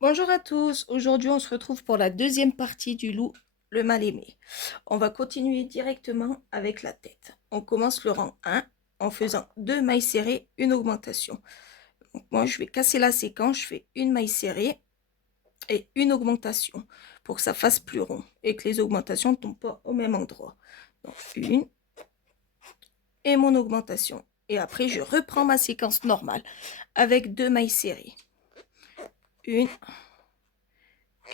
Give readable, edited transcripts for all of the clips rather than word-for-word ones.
Bonjour à tous, aujourd'hui on se retrouve pour la deuxième partie du loup, le mal-aimé. On va continuer directement avec la tête. On commence le rang 1 en faisant 2 mailles serrées, une augmentation. Donc moi je vais casser la séquence, je fais une maille serrée et une augmentation pour que ça fasse plus rond et que les augmentations ne tombent pas au même endroit. Donc une et mon augmentation. Et après je reprends ma séquence normale avec 2 mailles serrées. Une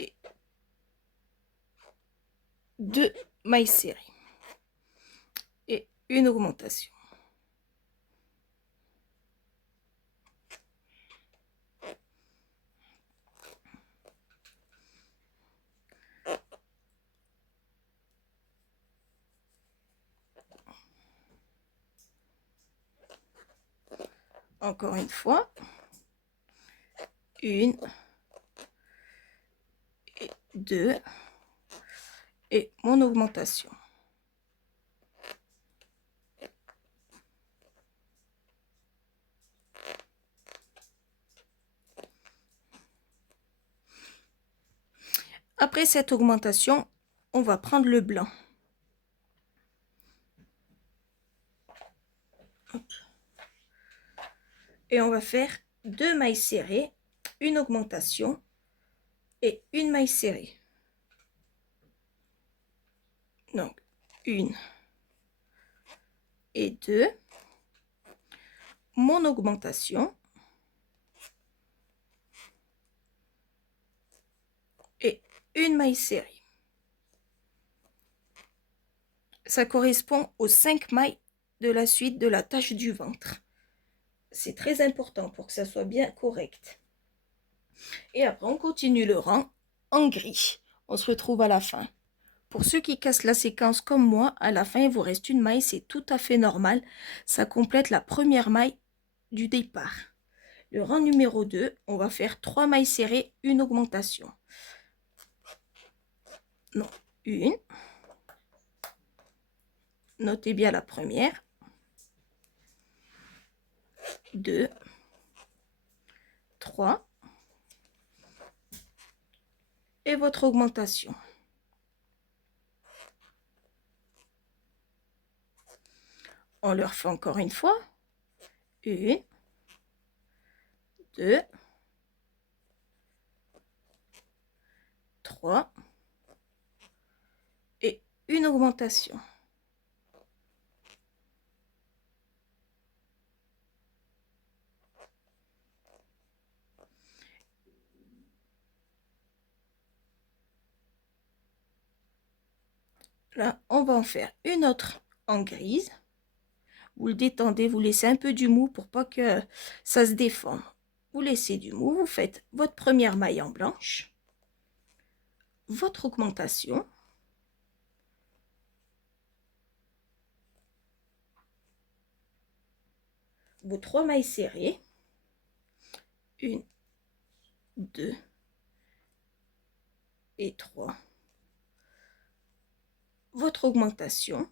et 2 mailles serrées. Et une augmentation. Encore une fois, une et deux et mon augmentation. Après cette augmentation, on va prendre le blanc. Et on va faire 2 mailles serrées, une augmentation et une maille serrée. Donc, une et deux, mon augmentation et une maille serrée. Ça correspond aux 5 mailles de la suite de la tâche du ventre. C'est très important pour que ça soit bien correct. Et après, on continue le rang en gris. On se retrouve à la fin. Pour ceux qui cassent la séquence comme moi, à la fin, il vous reste une maille, c'est tout à fait normal. Ça complète la première maille du départ. Le rang numéro 2, on va faire 3 mailles serrées, une augmentation. Non, une. Notez bien la première. 2, 3. Et votre augmentation. On le refait encore une fois. Une, 2, 3. Et une augmentation. Là, on va en faire une autre en grise. Vous le détendez, vous laissez un peu du mou pour pas que ça se déforme. Vous laissez du mou, vous faites votre première maille en blanche, votre augmentation, vos 3 mailles serrées, une, 2 et 3, votre augmentation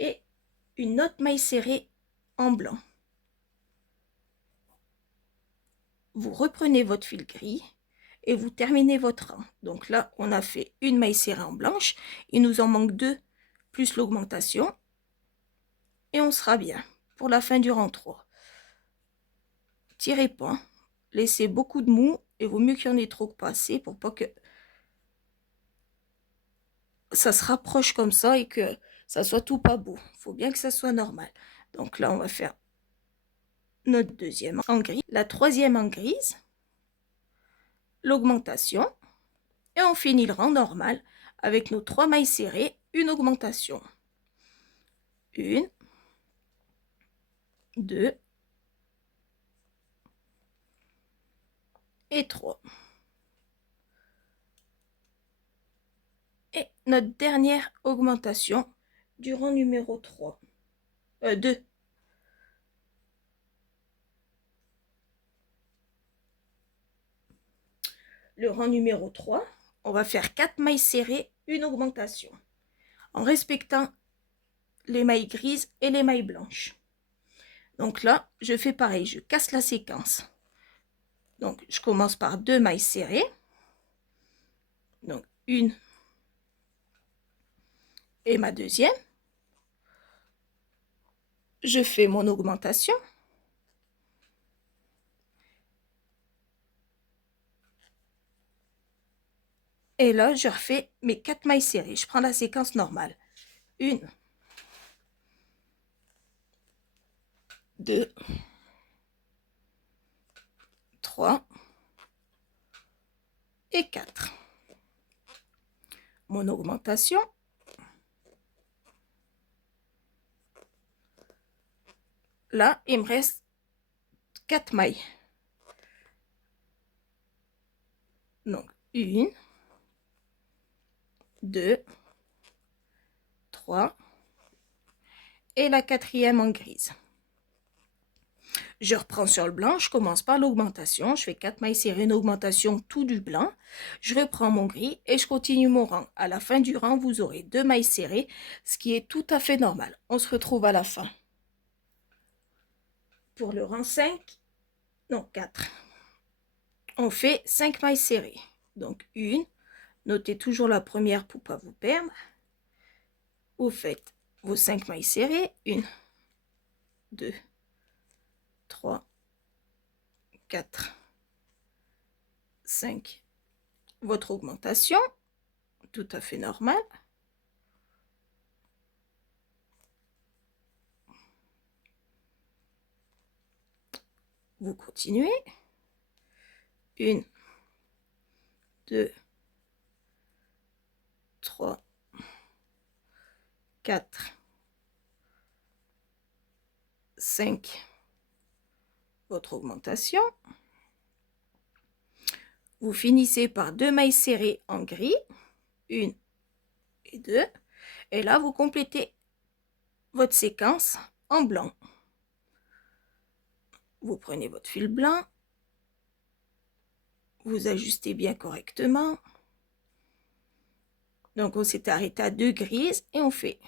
et une autre maille serrée en blanc. Vous reprenez votre fil gris et vous terminez votre rang. Donc là, on a fait une maille serrée en blanche. Il nous en manque 2 plus l'augmentation. Et on sera bien pour la fin du rang 3. Tirez pas. Laissez beaucoup de mou. Et vaut mieux qu'il y en ait trop que pas assez pour pas que ça se rapproche comme ça et que ça soit tout pas beau. Il faut bien que ça soit normal. Donc là, on va faire notre deuxième en gris. La troisième en grise. L'augmentation. Et on finit le rang normal avec nos 3 mailles serrées, une augmentation. Une, 2 et 3. Et notre dernière augmentation du rang numéro 3. 2. Le rang numéro 3, on va faire 4 mailles serrées, une augmentation, en respectant les mailles grises et les mailles blanches. Donc là, je fais pareil, je casse la séquence. Donc, je commence par 2 mailles serrées. Donc, une et ma deuxième. Je fais mon augmentation. Et là, je refais mes 4 mailles serrées. Je prends la séquence normale. 1, 2, 3 et 4. Mon augmentation. Là, il me reste 4 mailles. Donc, 1, 2, 3 et la quatrième en grise. Je reprends sur le blanc, je commence par l'augmentation, je fais 4 mailles serrées, une augmentation tout du blanc. Je reprends mon gris et je continue mon rang. À la fin du rang, vous aurez 2 mailles serrées, ce qui est tout à fait normal. On se retrouve à la fin. Pour le rang 5, non 4, on fait 5 mailles serrées. Donc 1, notez toujours la première pour ne pas vous perdre. Vous faites vos 5 mailles serrées, 1, 2, 3, 4, 5. Votre augmentation, tout à fait normal. Vous continuez. 1, 2, 3, 4, 5. Votre augmentation. Vous finissez par 2 mailles serrées en gris, 1 et 2. Et là, vous complétez votre séquence en blanc. Vous prenez votre fil blanc, vous ajustez bien correctement. Donc, on s'est arrêté à 2 grises et on fait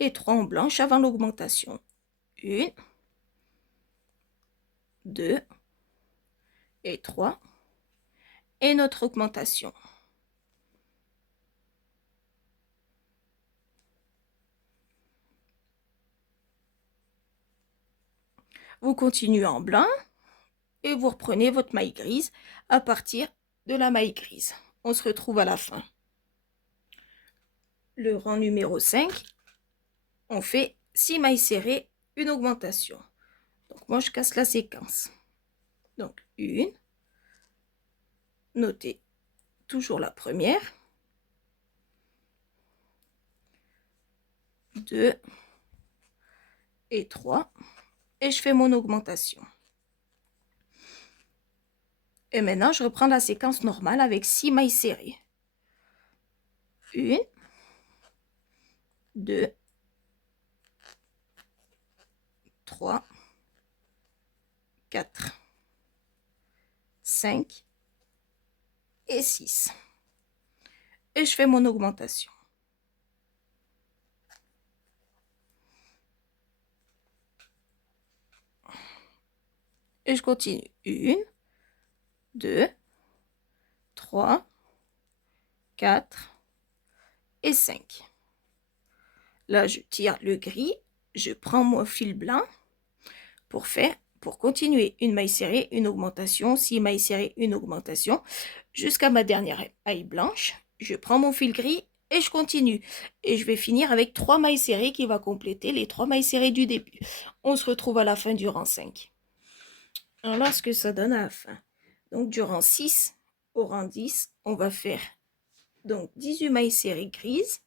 les 3 en blanche avant l'augmentation. 1, 2 et 3. Et notre augmentation. Vous continuez en blanc et vous reprenez votre maille grise à partir de la maille grise. On se retrouve à la fin. Le rang numéro 5, on fait 6 mailles serrées, une augmentation. Donc moi je casse la séquence. Donc 1, notez toujours la première, 2 et 3, et je fais mon augmentation. Et maintenant je reprends la séquence normale avec 6 mailles serrées. 1, 2, 3, 4, 5 et 6. Et je fais mon augmentation. Et je continue. 1, 2, 3, 4 et 5. Là, je tire le gris, je prends mon fil blanc pour continuer une maille serrée, une augmentation, 6 mailles serrées, une augmentation, jusqu'à ma dernière maille blanche. Je prends mon fil gris et je continue. Et je vais finir avec 3 mailles serrées qui va compléter les 3 mailles serrées du début. On se retrouve à la fin du rang 5. Alors là, ce que ça donne à la fin. Donc, du rang 6 au rang 10, on va faire donc 18 mailles serrées grises,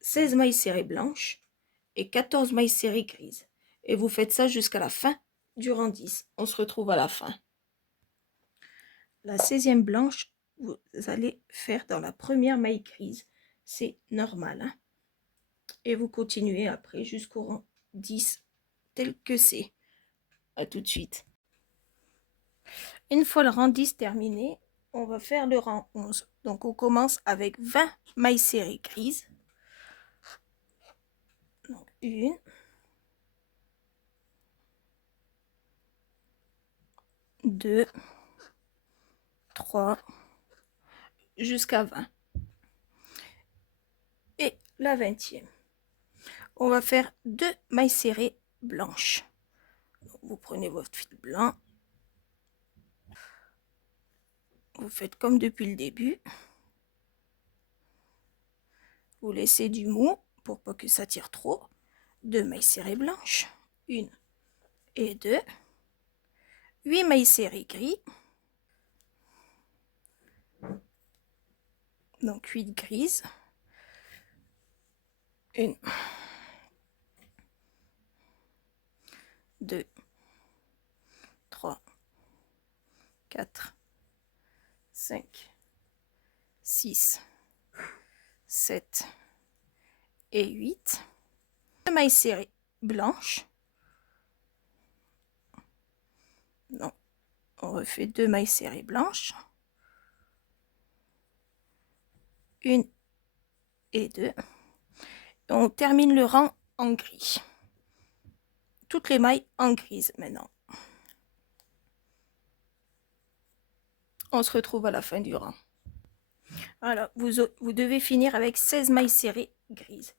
16 mailles serrées blanches et 14 mailles serrées grises. Et vous faites ça jusqu'à la fin du rang 10. On se retrouve à la fin. La 16e blanche, vous allez faire dans la première maille grise. C'est normal. Hein? Et vous continuez après jusqu'au rang 10 tel que c'est. À tout de suite. Une fois le rang 10 terminé, on va faire le rang 11. Donc on commence avec 20 mailles serrées grises. Donc 1, 2, 3, jusqu'à 20. Et la 20e. On va faire 2 mailles serrées blanches. Vous prenez votre fil blanc. Vous faites comme depuis le début. Vous laissez du mou pour pas que ça tire trop. 2 mailles serrées blanches. 1 et 2. 8 mailles serrées gris. Donc 8 grises. 1, 2, 3, 4, 5, 6, 7 et 8. 2 mailles serrées blanches. Non, on refait 2 mailles serrées blanches. 1 et 2. On termine le rang en gris. Toutes les mailles en grise maintenant. On se retrouve à la fin du rang. Voilà, vous devez finir avec 16 mailles serrées grises.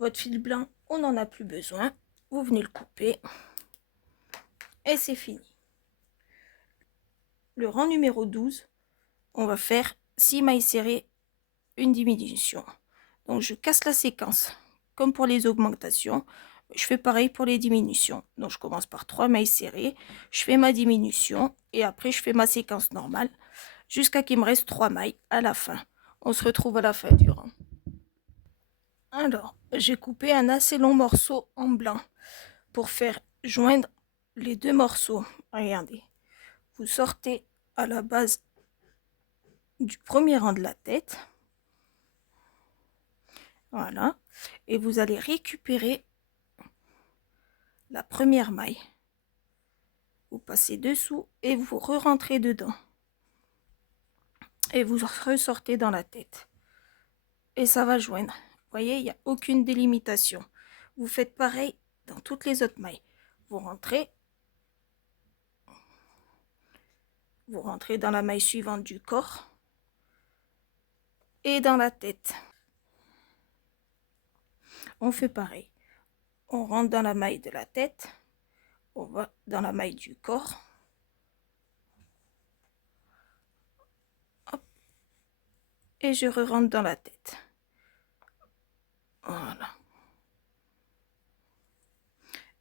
Votre fil blanc, on n'en a plus besoin. Vous venez le couper. Et c'est fini. Le rang numéro 12, on va faire 6 mailles serrées, une diminution. Donc je casse la séquence. Comme pour les augmentations, je fais pareil pour les diminutions. Donc je commence par 3 mailles serrées, je fais ma diminution et après je fais ma séquence normale jusqu'à qu'il me reste 3 mailles à la fin. On se retrouve à la fin du rang. Alors, j'ai coupé un assez long morceau en blanc pour faire joindre les 2 morceaux. Regardez, vous sortez à la base du premier rang de la tête. Voilà. Et vous allez récupérer la première maille. Vous passez dessous et vous re-rentrez dedans. Et vous ressortez dans la tête. Et ça va joindre. Vous voyez, il n'y a aucune délimitation. Vous faites pareil dans toutes les autres mailles. Vous rentrez dans la maille suivante du corps et dans la tête. On fait pareil. On rentre dans la maille de la tête. On va dans la maille du corps. Hop. Et je re-rentre dans la tête. Voilà.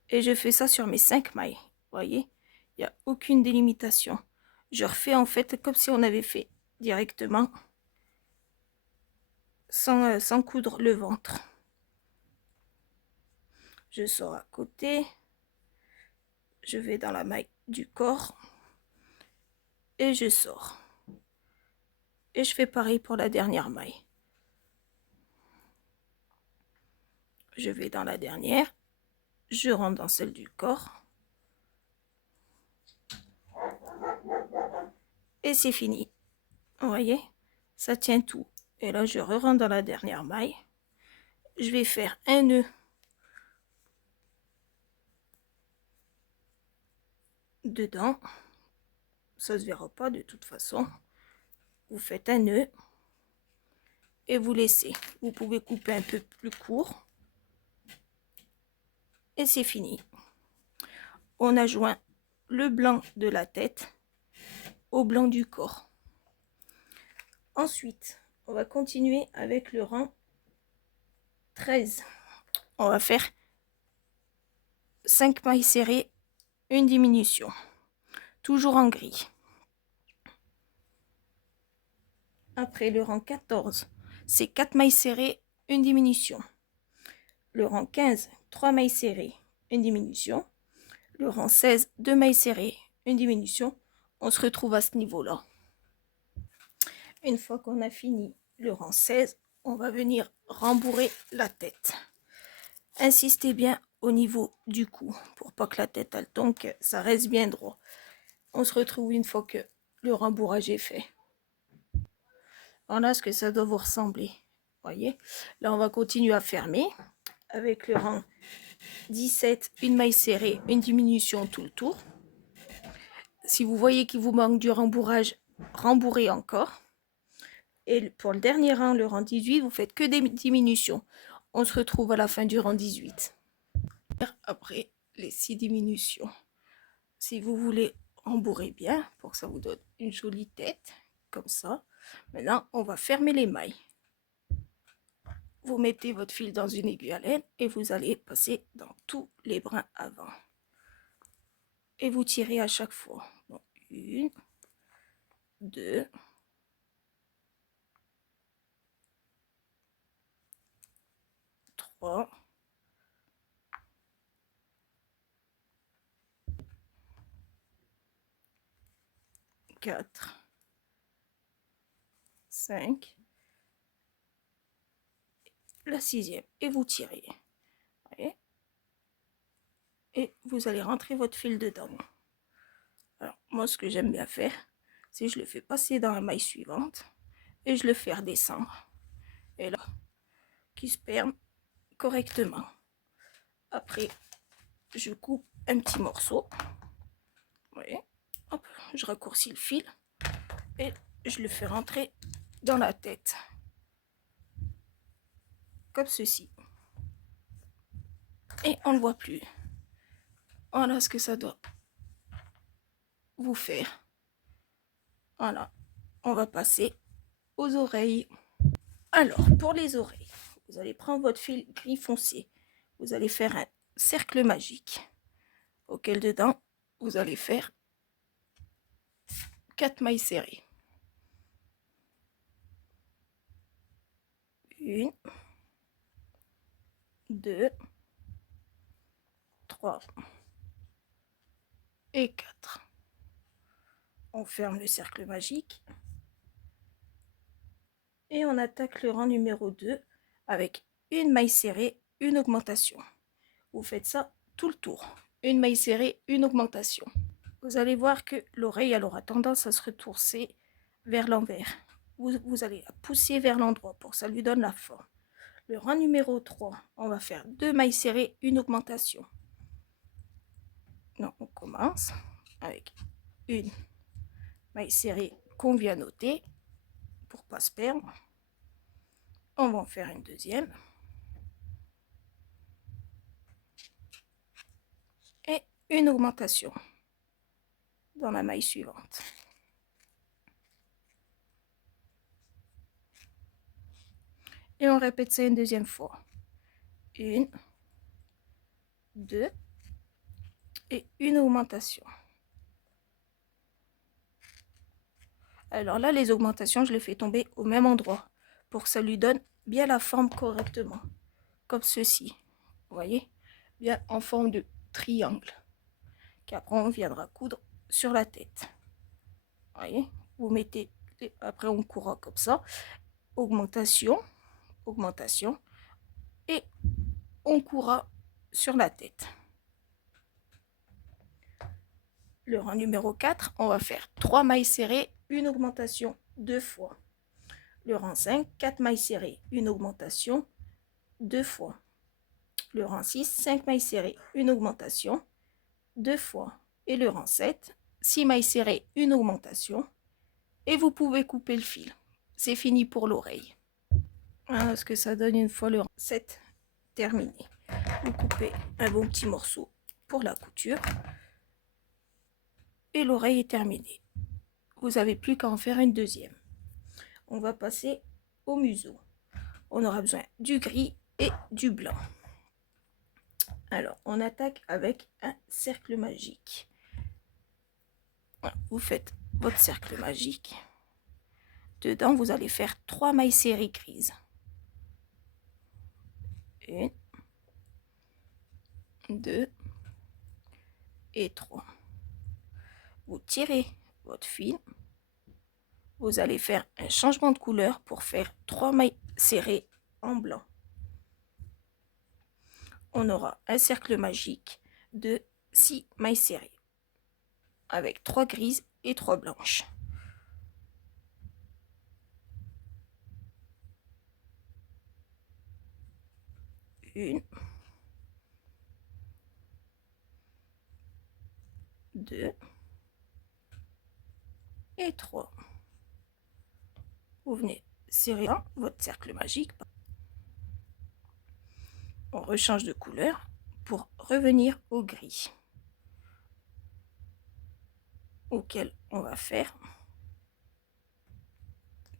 Et je fais ça sur mes 5 mailles. Vous voyez, il n'y a aucune délimitation. Je refais en fait comme si on avait fait directement sans coudre le ventre. Je sors à côté. Je vais dans la maille du corps. Et je sors. Et je fais pareil pour la dernière maille. Je vais dans la dernière. Je rentre dans celle du corps. Et c'est fini. Vous voyez, ça tient tout. Et là, je rentre dans la dernière maille. Je vais faire un nœud dedans. Ça se verra pas de toute façon. Vous faites un nœud et vous laissez. Vous pouvez couper un peu plus court. Et c'est fini. On a joint le blanc de la tête au blanc du corps. Ensuite, on va continuer avec le rang 13. On va faire 5 mailles serrées, une diminution. Toujours en gris. Après le rang 14, c'est 4 mailles serrées, une diminution. Le rang 15, 3 mailles serrées, une diminution. Le rang 16, 2 mailles serrées, une diminution. On se retrouve à ce niveau-là. Une fois qu'on a fini le rang 16, on va venir rembourrer la tête. Insistez bien au niveau du cou pour pas que la tête elle tombe, que ça reste bien droit. On se retrouve une fois que le rembourrage est fait. Voilà ce que ça doit vous ressembler. Voyez, là on va continuer à fermer avec le rang 17, une maille serrée, une diminution tout le tour. Si vous voyez qu'il vous manque du rembourrage, rembourrez encore. Et pour le dernier rang, le rang 18, vous faites que des diminutions. On se retrouve à la fin du rang 18. Après les 6 diminutions. Si vous voulez rembourrer bien, pour que ça vous donne une jolie tête, comme ça. Maintenant, on va fermer les mailles. Vous mettez votre fil dans une aiguille à laine et vous allez passer dans tous les brins avant. Et vous tirez à chaque fois. Donc, 1, 2, 3, 4, 5, la 6e. Et vous tirez. Voyez, et vous allez rentrer votre fil dedans. Alors, moi, ce que j'aime bien faire, c'est je le fais passer dans la maille suivante et je le fais redescendre. Et là, qui se perd correctement. Après, je coupe un petit morceau. Vous voyez, hop, je raccourcis le fil et je le fais rentrer dans la tête. Comme ceci. Et on ne le voit plus. Voilà ce que ça doit vous faire. Voilà, on va passer aux oreilles. Alors, pour les oreilles, vous allez prendre votre fil gris foncé. Vous allez faire un cercle magique auquel dedans, vous allez faire 4 mailles serrées. 1, 2, 3 et 4. On ferme le cercle magique et on attaque le rang numéro 2 avec une maille serrée, une augmentation. Vous faites ça tout le tour. Une maille serrée, une augmentation. Vous allez voir que l'oreille elle aura tendance à se retourner vers l'envers. Vous allez la pousser vers l'endroit pour que ça lui donne la forme. Le rang numéro 3, on va faire 2 mailles serrées, une augmentation. Donc, on commence avec une maille serrée qu'on vient noter pour ne pas se perdre. On va en faire une deuxième. Et une augmentation dans la maille suivante. Et on répète ça une deuxième fois. 1, 2 et une augmentation. Alors là, les augmentations, je les fais tomber au même endroit pour que ça lui donne bien la forme correctement. Comme ceci. Vous voyez? Bien en forme de triangle. Qu'après, on viendra coudre sur la tête. Vous voyez? Vous mettez, après on courra comme ça. Augmentation, augmentation. Et on courra sur la tête. Le rang numéro 4, on va faire 3 mailles serrées, une augmentation 2 fois. Le rang 5, 4 mailles serrées, une augmentation 2 fois. Le rang 6, 5 mailles serrées, une augmentation 2 fois. Et le rang 7, 6 mailles serrées, une augmentation. Et vous pouvez couper le fil. C'est fini pour l'oreille. Voilà ce que ça donne une fois le rang 7 terminé. Vous coupez un bon petit morceau pour la couture. Et l'oreille est terminée. Vous n'avez plus qu'à en faire une deuxième. On va passer au museau. On aura besoin du gris et du blanc. Alors, on attaque avec un cercle magique. Vous faites votre cercle magique. Dedans, vous allez faire 3 mailles serrées grises. 1, 2 et 3. Vous tirez votre fil. Vous allez faire un changement de couleur pour faire 3 mailles serrées en blanc. On aura un cercle magique de 6 mailles serrées avec 3 grises et 3 blanches. 1, 2 et 3. Vous venez serrer votre cercle magique. On rechange de couleur pour revenir au gris, auquel on va faire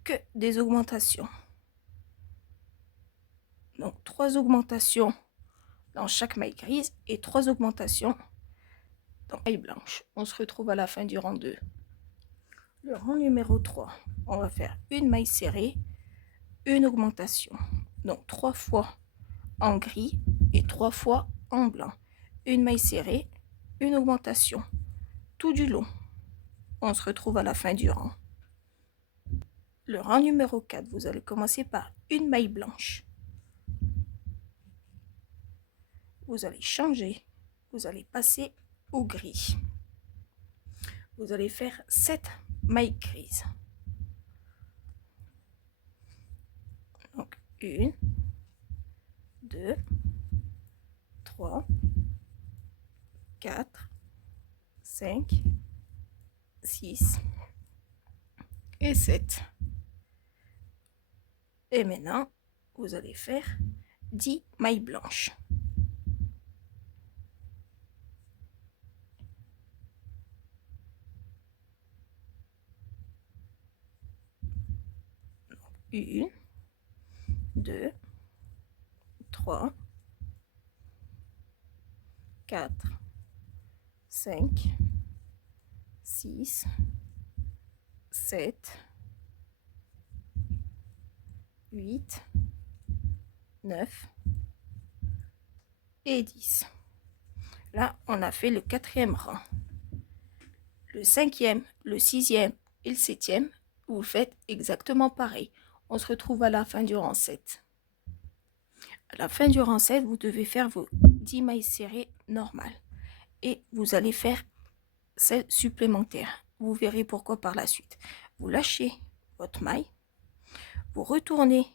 que des augmentations. Donc 3 augmentations dans chaque maille grise et 3 augmentations dans la maille blanche. On se retrouve à la fin du rang 2. Le rang numéro 3, on va faire une maille serrée, une augmentation. Donc 3 fois en gris et 3 fois en blanc. Une maille serrée, une augmentation, tout du long. On se retrouve à la fin du rang. Le rang numéro 4, vous allez commencer par une maille blanche. Vous allez changer, vous allez passer au gris. Vous allez faire 7 mailles grises. Donc 1, 2, 3, 4, 5, 6 et 7. Et maintenant, vous allez faire 10 mailles blanches. Une, 2, 3, 4, 5, 6, 7, 8, 9 et 10. Là, on a fait le 4e rang. Le 5e, le 6e et le 7e, vous faites exactement pareil. On se retrouve à la fin du rang 7. À la fin du rang 7, vous devez faire vos 10 mailles serrées normales. Et vous allez faire celles supplémentaires. Vous verrez pourquoi par la suite. Vous lâchez votre maille. Vous retournez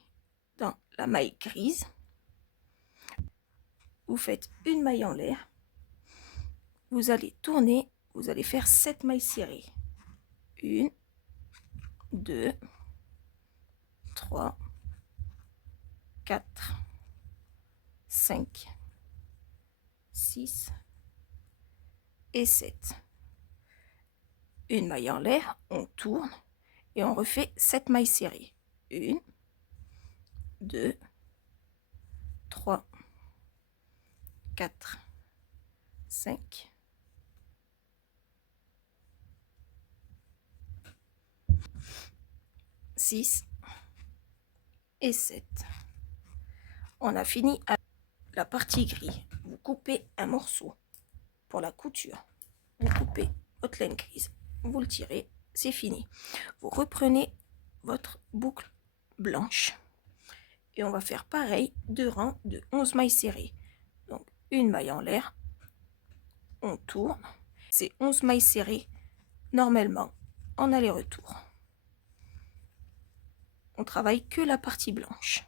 dans la maille grise. Vous faites une maille en l'air. Vous allez tourner. Vous allez faire 7 mailles serrées. 1, 2, 3, 4, 5, 6 et 7. Une maille en l'air, on tourne et on refait 7 mailles serrées. 1, 2, 3, 4, 5, 6 et 7. On a fini à la partie gris. Vous coupez un morceau pour la couture. Vous coupez votre laine grise. Vous le tirez, c'est fini. Vous reprenez votre boucle blanche. Et on va faire pareil, 2 rangs de 11 mailles serrées. Donc une maille en l'air, on tourne. C'est 11 mailles serrées normalement en aller-retour. On travaille que la partie blanche.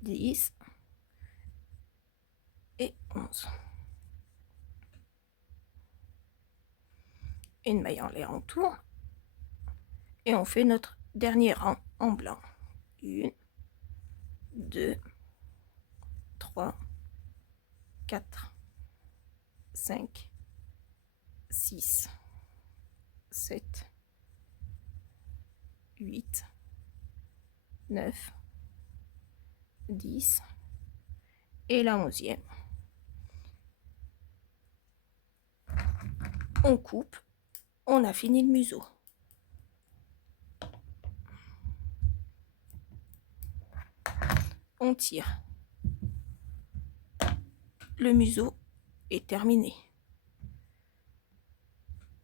Dix et 11. Une maille en l'air, on tourne. Et on fait notre dernier rang en blanc. 1, 2, 3, 4, 5, 6, 7, 8, 9, 10 et la 11e. On coupe, on a fini le museau. On tire. Le museau est terminé.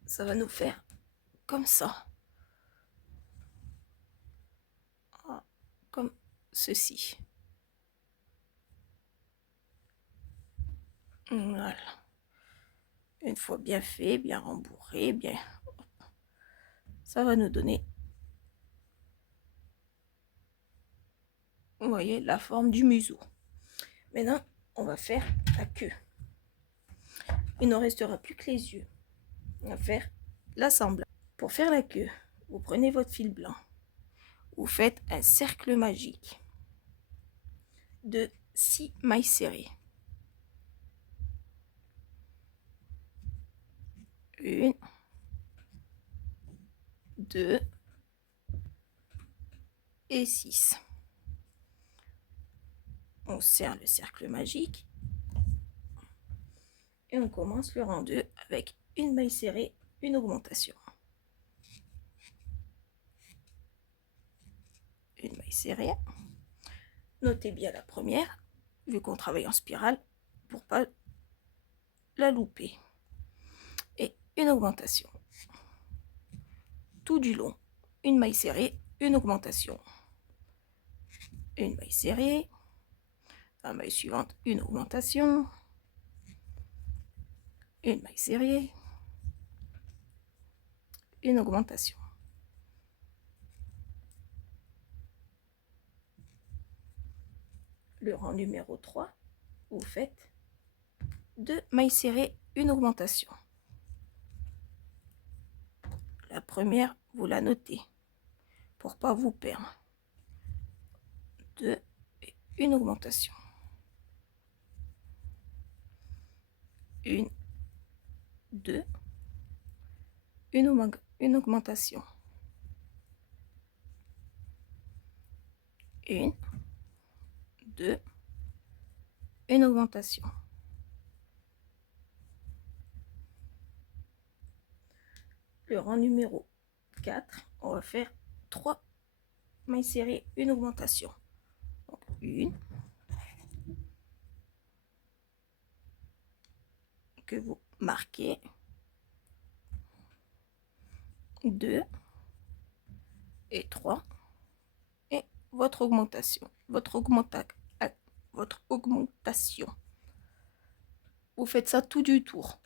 Ça va nous faire comme ça. Comme ceci. Voilà. Une fois bien fait, bien rembourré, bien... Ça va nous donner... Vous voyez la forme du museau. Maintenant, on va faire la queue. Il ne restera plus que les yeux. On va faire l'assemblage. Pour faire la queue, vous prenez votre fil blanc. Vous faites un cercle magique de 6 mailles serrées. Une, deux et 6. On serre le cercle magique et on commence le rang 2 avec une maille serrée, une augmentation. Une maille serrée. Notez bien la première, vu qu'on travaille en spirale, pour pas la louper. Et une augmentation. Tout du long, une maille serrée, une augmentation. Une maille serrée. La maille suivante, une augmentation. Une maille serrée. Une augmentation. Le rang numéro 3, vous faites 2 mailles serrées, une augmentation. La première, vous la notez pour pas vous perdre. 2 et une augmentation. Une, 2, une augmentation. Une, 2, une augmentation. Le rang numéro 4, on va faire 3 mailles serrées, une augmentation. Donc, une que vous marquez, 2 et 3 et votre augmentation, votre augmentation. Vous faites ça tout du tour.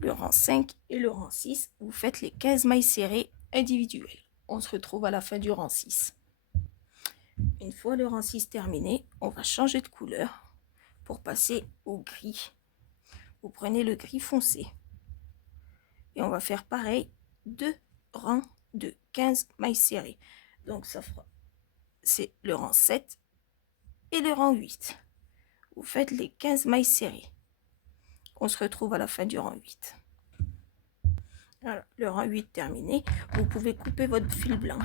Le rang 5 et le rang 6, vous faites les 15 mailles serrées individuelles. On se retrouve à la fin du rang 6. Une fois le rang 6 terminé, on va changer de couleur pour passer au gris. Vous prenez le gris foncé et on va faire pareil, 2 rangs de 15 mailles serrées. Donc ça fera, c'est le rang 7 et le rang 8. Vous faites les 15 mailles serrées. On se retrouve à la fin du rang 8. Alors, le rang 8 terminé, vous pouvez couper votre fil blanc.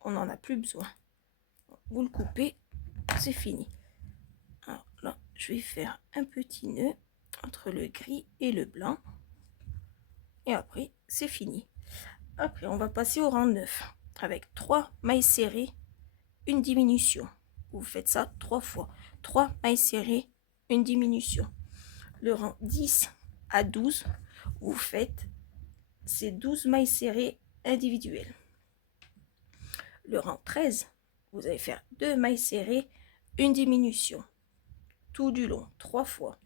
On n'en a plus besoin. Vous le coupez, c'est fini. Alors là, je vais faire un petit nœud entre le gris et le blanc. Et après, c'est fini. Après, on va passer au rang 9 avec 3 mailles serrées, une diminution. Vous faites ça 3 fois. 3 mailles serrées, une diminution. Le rang 10 à 12, vous faites ces 12 mailles serrées individuelles. Le rang 13, vous allez faire 2 mailles serrées, une diminution. Tout du long, 3 fois.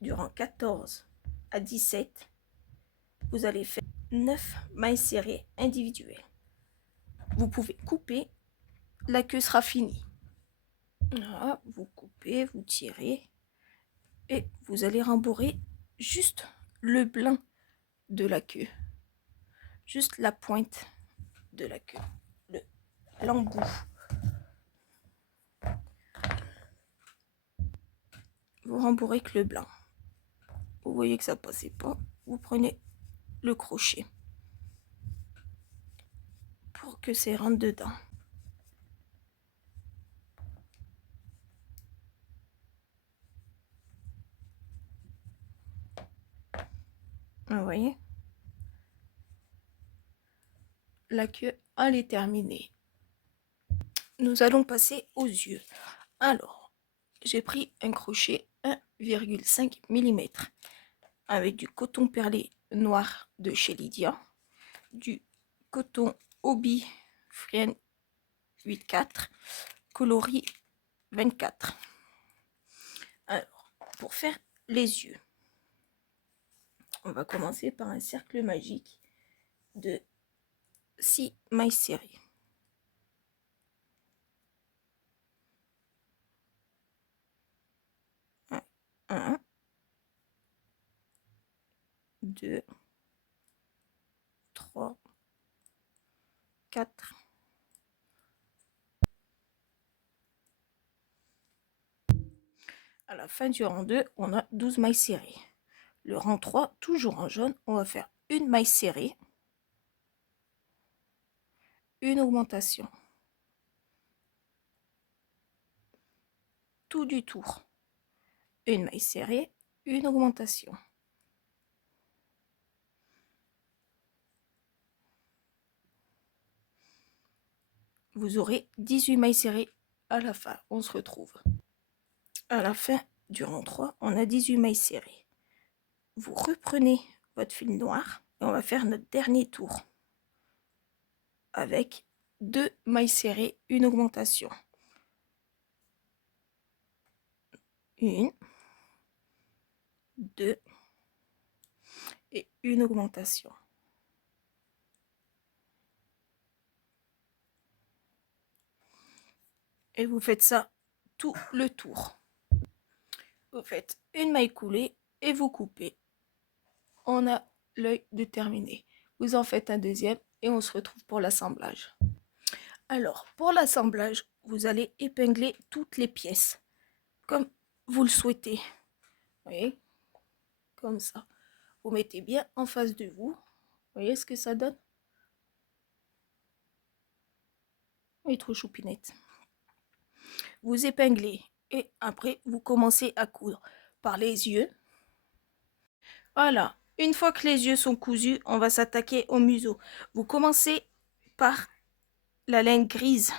Du rang 14 à 17, vous allez faire 9 mailles serrées individuelles. Vous pouvez couper, la queue sera finie. Voilà, vous coupez, vous tirez et vous allez rembourrer juste le blanc de la queue. Juste la pointe de la queue, l'embout. Vous rembourrez que le blanc. Vous voyez que ça passait pas. Vous prenez le crochet pour que ça rentre dedans. Vous voyez, la queue, elle est terminée. Nous allons passer aux yeux. Alors, j'ai pris un crochet 1,5 mm avec du coton perlé noir de chez Lydia, du coton Hobby Frien 8,4, coloris 24. Alors, pour faire les yeux, on va commencer par un cercle magique de 6 mailles serrées. 1, 2, 3, 4. À la fin du rang 2, on a 12 mailles serrées. Le rang 3, toujours en jaune, on va faire une maille serrée, une augmentation. Tout du tour. Une maille serrée, une augmentation. Vous aurez 18 mailles serrées à la fin. On se retrouve. À la fin du rang 3, on a 18 mailles serrées. Vous reprenez votre fil noir et on va faire notre dernier tour avec 2 mailles serrées, une augmentation. Une, 2 et une augmentation. Et vous faites ça tout le tour. Vous faites une maille coulée et vous coupez. On a l'œil de terminé. Vous en faites un deuxième et on se retrouve pour l'assemblage. Alors, pour l'assemblage, vous allez épingler toutes les pièces comme vous le souhaitez. Vous voyez, comme ça. Vous mettez bien en face de vous. Vous voyez ce que ça donne? Oui, trop choupinette. Vous épinglez et après vous commencez à coudre par les yeux. Voilà, une fois que les yeux sont cousus, on va s'attaquer au museau. Vous commencez par la laine grise.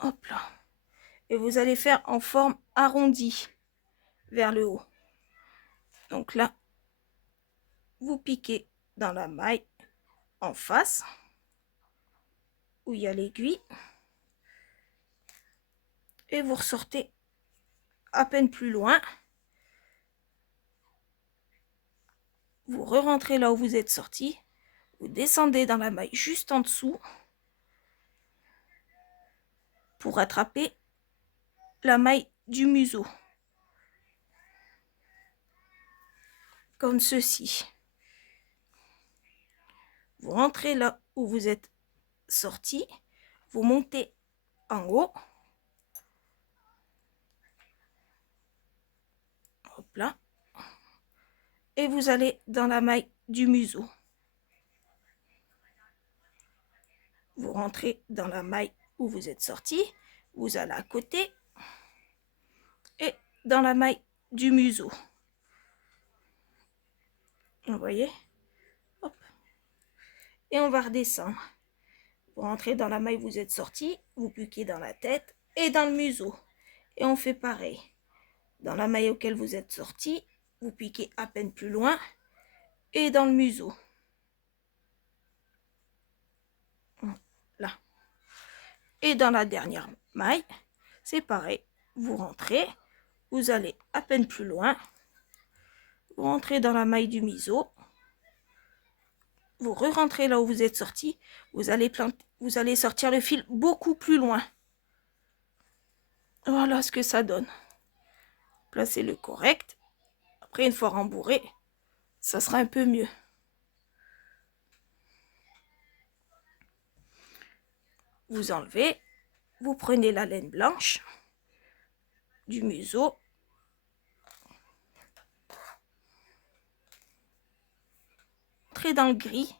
Hop là. Et vous allez faire en forme arrondie vers le haut. Donc là, vous piquez dans la maille en face où il y a l'aiguille et vous ressortez à peine plus loin. Vous re-rentrez là où vous êtes sorti, vous descendez dans la maille juste en dessous pour attraper la maille du museau, comme ceci. Vous rentrez là où vous êtes sorti, vous montez en haut, hop là, et vous allez dans la maille du museau. Vous rentrez dans la maille où vous êtes sorti, vous allez à côté et dans la maille du museau. Vous voyez? Hop. Et on va redescendre. Vous rentrez dans la maille où vous êtes sorti, vous piquez dans la tête et dans le museau. Et on fait pareil. Dans la maille auquel vous êtes sorti, vous piquez à peine plus loin et dans le museau. Là. Et dans la dernière maille, c'est pareil. Vous rentrez, vous allez à peine plus loin, vous rentrez dans la maille du museau, vous re-rentrez là où vous êtes sorti, vous allez sortir le fil beaucoup plus loin. Voilà ce que ça donne. Placez-le correct. Après, une fois rembourré, ça sera un peu mieux. Vous enlevez, vous prenez la laine blanche du museau. Entrez dans le gris,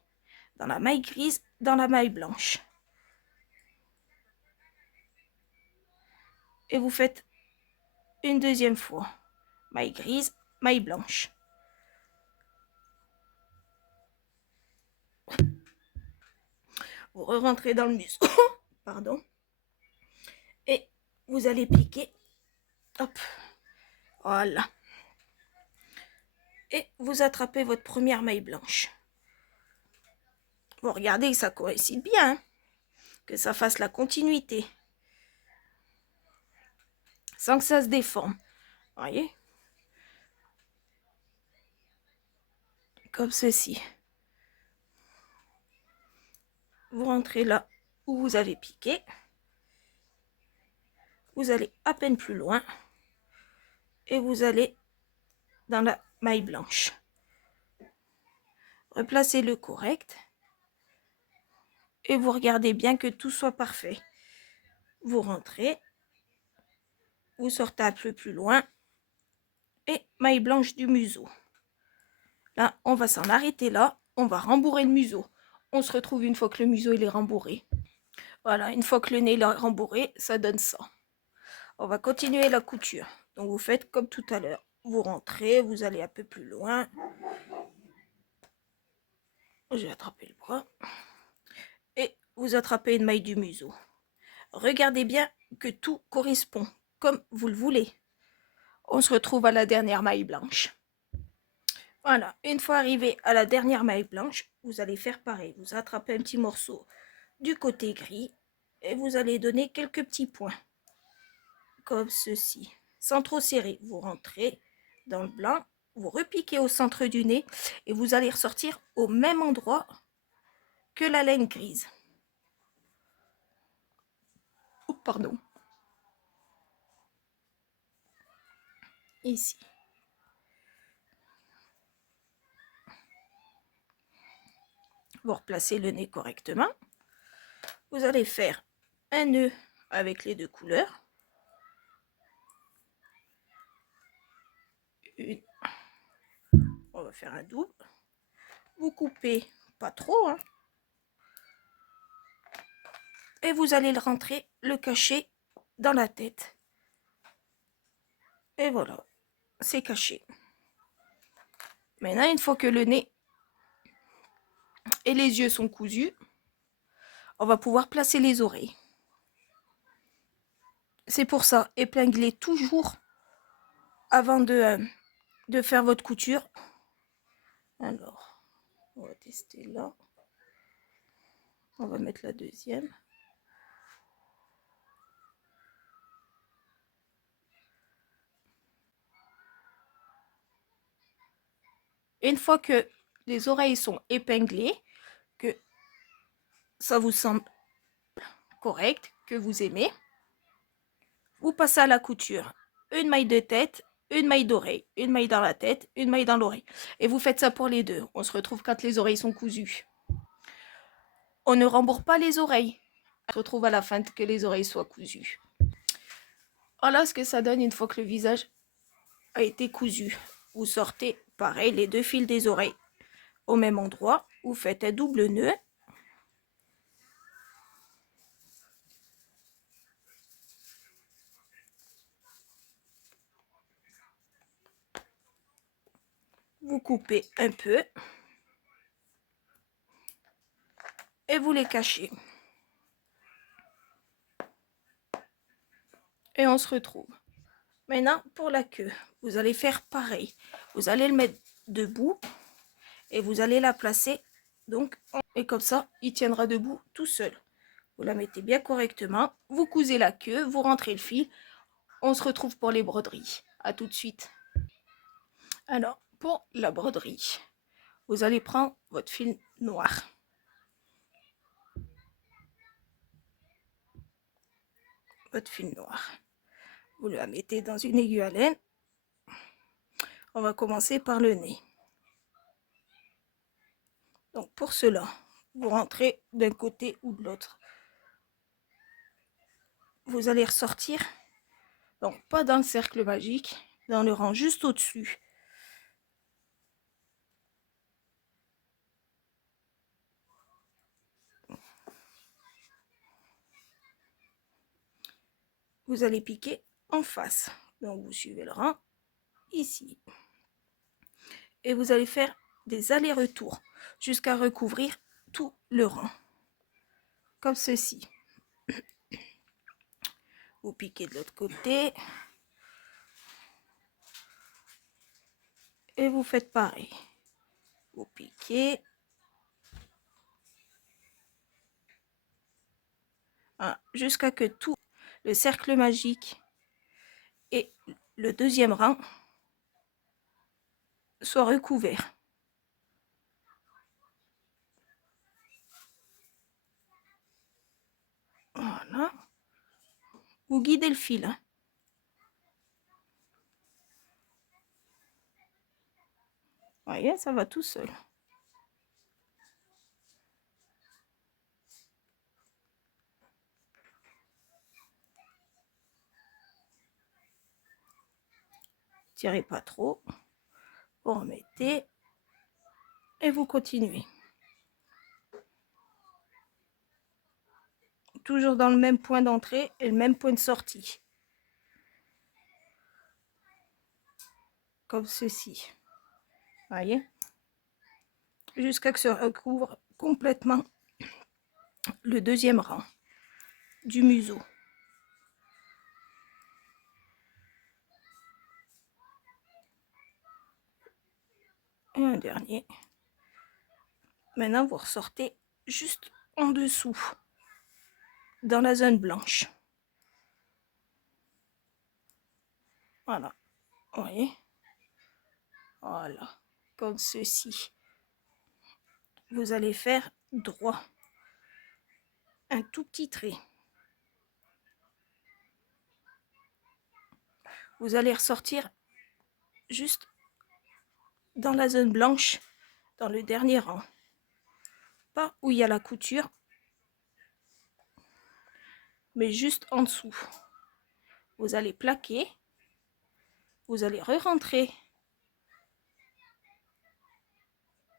dans la maille grise, dans la maille blanche. Et vous faites une deuxième fois. Maille grise, maille blanche. Vous re-rentrez dans le museau. Pardon. Et vous allez piquer. Hop. Voilà. Et vous attrapez votre première maille blanche. Vous regardez que ça coïncide bien. Hein, que ça fasse la continuité. Sans que ça se déforme. Voyez? Comme ceci. Vous rentrez là où vous avez piqué. Vous allez à peine plus loin. et vous allez dans la maille blanche. Replacez-le correct et vous regardez bien que tout soit parfait. Vous rentrez, vous sortez un peu plus loin et maille blanche du museau. Là, on va s'en arrêter là, on va rembourrer le museau. On se retrouve une fois que le museau il est rembourré. Voilà, une fois que le nez est rembourré, ça donne ça. On va continuer la couture. Donc vous faites comme tout à l'heure. Vous rentrez, vous allez un peu plus loin. J'ai attrapé le bras. Et vous attrapez une maille du museau. Regardez bien que tout correspond comme vous le voulez. On se retrouve à la dernière maille blanche. Voilà, une fois arrivé à la dernière maille blanche, vous allez faire pareil. Vous attrapez un petit morceau du côté gris et vous allez donner quelques petits points. Comme ceci. Sans trop serrer, vous rentrez dans le blanc, vous repiquez au centre du nez et vous allez ressortir au même endroit que la laine grise. Oh, pardon. Ici. Vous replacez le nez correctement. Vous allez faire un nœud avec les deux couleurs. On va faire un double. Vous coupez pas trop, hein. Et vous allez le rentrer, le cacher dans la tête. Et voilà, c'est caché. Maintenant, une fois que le nez et les yeux sont cousus, on va pouvoir placer les oreilles. C'est pour ça, épinglez toujours avant de faire votre couture. Alors, on va tester là. On va mettre la deuxième. Une fois que les oreilles sont épinglées, que ça vous semble correct, que vous aimez, vous passez à la couture. Une maille de tête, une maille d'oreille, une maille dans la tête, une maille dans l'oreille. Et vous faites ça pour les deux. On se retrouve quand les oreilles sont cousues. On ne rembourre pas les oreilles. On se retrouve à la fin que les oreilles soient cousues. Voilà ce que ça donne une fois que le visage a été cousu. Vous sortez, pareil, les deux fils des oreilles au même endroit. Vous faites un double nœud. Vous coupez un peu. Et vous les cachez. Et on se retrouve. Maintenant, pour la queue, vous allez faire pareil. Vous allez le mettre debout et vous allez la placer. Donc, et comme ça, il tiendra debout tout seul. Vous la mettez bien correctement. Vous cousez la queue, vous rentrez le fil. On se retrouve pour les broderies. À tout de suite. Alors, pour la broderie, vous allez prendre votre fil noir. Votre fil noir. Vous la mettez dans une aiguille à laine. On va commencer par le nez. Donc pour cela, vous rentrez d'un côté ou de l'autre. Vous allez ressortir, donc pas dans le cercle magique, dans le rang juste au-dessus. Vous allez piquer en face. Donc vous suivez le rang ici. Et vous allez faire des allers-retours jusqu'à recouvrir tout le rang. Comme ceci. Vous piquez de l'autre côté. Et vous faites pareil. Vous piquez. Jusqu'à que tout le cercle magique et le deuxième rang soit recouvert. Voilà. Vous guidez le fil. voyez, ça va tout seul. Tirez pas trop. Vous remettez et vous continuez. Toujours dans le même point d'entrée et le même point de sortie. Comme ceci. Voyez? Jusqu'à ce que ça recouvre complètement le deuxième rang du museau. Et un dernier. Maintenant, vous ressortez juste en dessous, dans la zone blanche. Voilà. Vous voyez? Voilà. Comme ceci. Vous allez faire droit. Un tout petit trait. Vous allez ressortir juste dans la zone blanche, dans le dernier rang. Pas où il y a la couture, mais juste en dessous. Vous allez plaquer, vous allez re-rentrer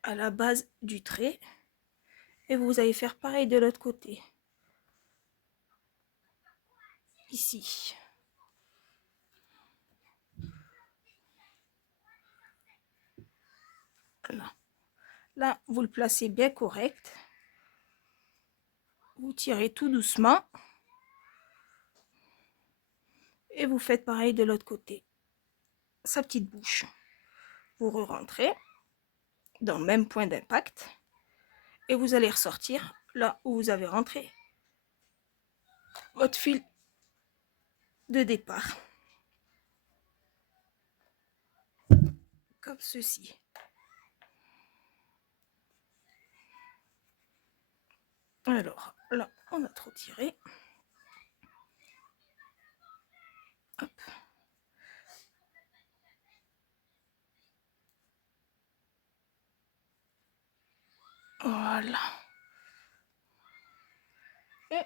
à la base du trait et vous allez faire pareil de l'autre côté. Ici. Là. Là, vous le placez bien correct. Vous tirez tout doucement. Et vous faites pareil de l'autre côté. Sa petite bouche. Vous re-rentrez dans le même point d'impact. Et vous allez ressortir là où vous avez rentré votre fil de départ. Comme ceci. Alors, là, on a trop tiré. Hop. Voilà. Et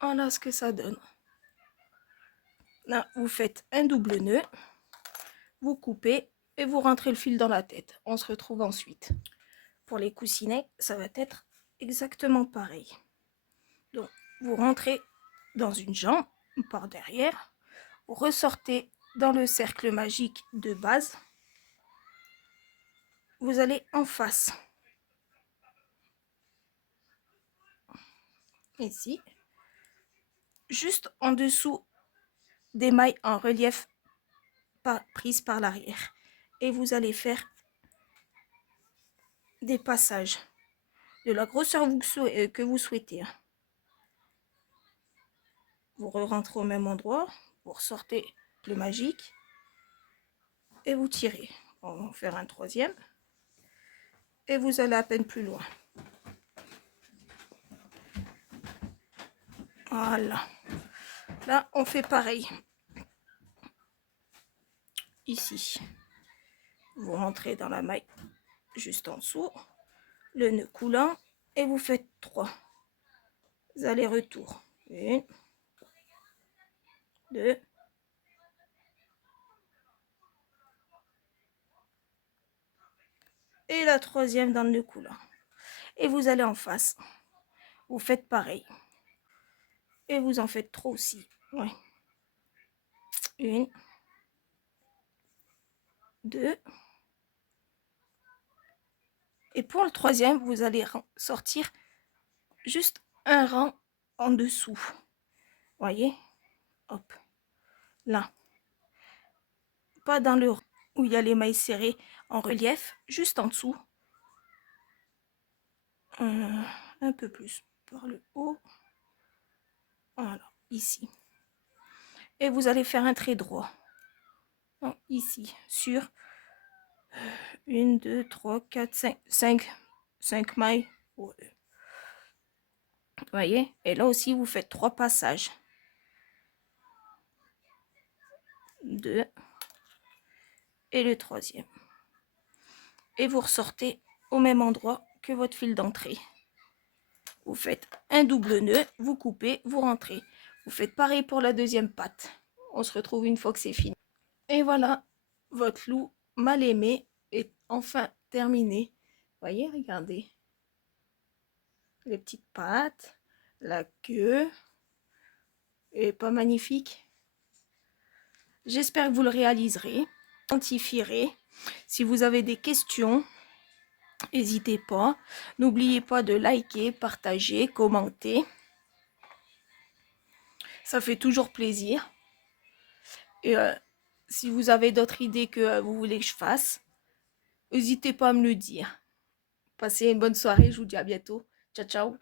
voilà ce que ça donne. Là, vous faites un double nœud. Vous coupez et vous rentrez le fil dans la tête. On se retrouve ensuite. Pour les coussinets, ça va être exactement pareil. Donc, vous rentrez dans une jambe par derrière. Vous ressortez dans le cercle magique de base. Vous allez en face. Ici. Juste en dessous des mailles en relief prises par l'arrière. Et vous allez faire des passages de la grosseur que vous souhaitez. Vous rentrez au même endroit, vous ressortez le magique et vous tirez. On va en faire un troisième et vous allez à peine plus loin. Voilà. Là, on fait pareil. Ici, vous rentrez dans la maille juste en dessous, le nœud coulant et vous faites 3 allers-retours. 1, 2, et la troisième dans le nœud coulant. Et vous allez en face. Vous faites pareil. Et vous en faites 3 aussi. Ouais. 1, 2. Et pour le troisième, vous allez sortir juste un rang en dessous. Voyez? Hop. Là. Pas dans le rang où il y a les mailles serrées en relief, juste en dessous. Un peu plus par le haut. Voilà, ici. Et vous allez faire un trait droit. Donc, ici, sur 1, 2, 3, 4, 5 mailles. Vous voyez? Et là aussi, vous faites 3 passages. 2. Et le troisième. et vous ressortez au même endroit que votre fil d'entrée. Vous faites un double nœud, vous coupez, vous rentrez. Vous faites pareil pour la deuxième patte. On se retrouve une fois que c'est fini. Et voilà, votre loup mal aimé est enfin terminé. Voyez, regardez. Les petites pattes, la queue. Et pas magnifique? J'espère que vous le réaliserez, identifierez. Si vous avez des questions, n'hésitez pas. N'oubliez pas de liker, partager, commenter. Ça fait toujours plaisir. Et si vous avez d'autres idées que vous voulez que je fasse, n'hésitez pas à me le dire. Passez une bonne soirée, je vous dis à bientôt. Ciao, ciao.